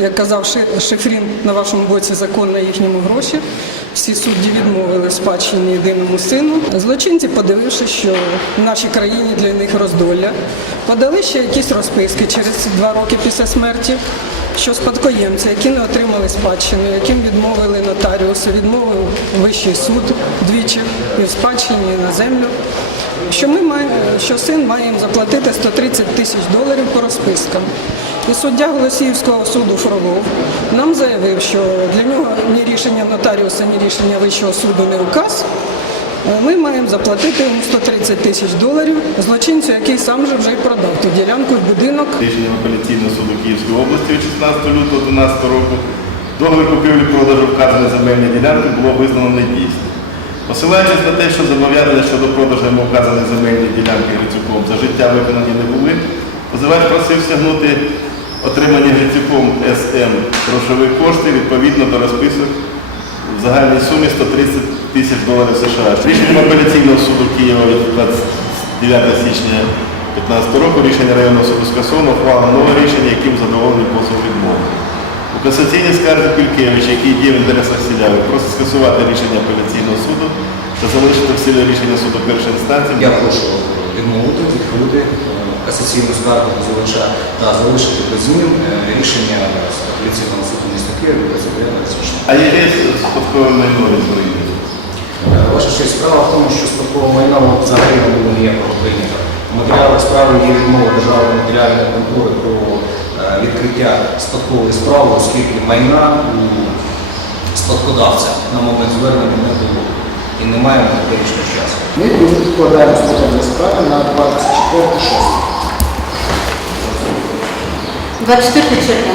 як казав Шифрін, на вашому боці закон на їхньому гроші. Всі судді відмовили спадщині єдиному сину. Злочинці, подивившись, що в нашій країні для них роздолля, подали ще якісь розписки через два роки після смерті, що спадкоємці, які не отримали спадщину, яким відмовили нотаріуси, відмовив вищий суд двічі і в спадщині, і на землю. Що ми маємо, що син має заплатити 130 тисяч доларів по розпискам. І суддя Голосіївського суду Фролов нам заявив, що для нього ні рішення нотаріуса, ні рішення вищого суду не указ. Е, Ми маємо заплатити йому 130 тисяч доларів злочинцю, який сам же вже й продав ту ділянку і будинок. Рішенням апеляційного суду Київської області від 16 лютого 2012 року договір купівлі-продажу вказаної земельної ділянки було визнано недійсним. Посилаючись на те, що зобов'язання щодо продажу йому вказаної земельної ділянки Грицюком за життя виконані не були, позивач просив стягнути отримані Грицюком СМ грошові кошти відповідно до розписок в загальній сумі 130 тисяч доларів США. Рішенням апеляційного суду Києва від 29 січня 2015 року рішення районного суду скасовано ухвалено нове рішення, яким задоволений позов відмови. У касаційній скарзі Пількевич, який є в інтересах селяви, просить скасувати рішення апеляційного суду та залишити в силі рішення суду першої інстанції. Я прошу відмовити, відхилити е, касаційну скаргу позивача та залишити без змін е, рішення апеляційного суду міста Києва 29 січня. А є спадкове майно від України. Е, Ваша честь, справа в тому, що спадкового майна взагалі не було ніякого прийнято. У матеріалах справи є відмова Державної матеріальної контори про відкриття спадкової справи, оскільки майна у спадкодавця на момент звернення не було і немає на теперішнього часу. Ми відкладаємо слухання справи на 24 6. 24 червня.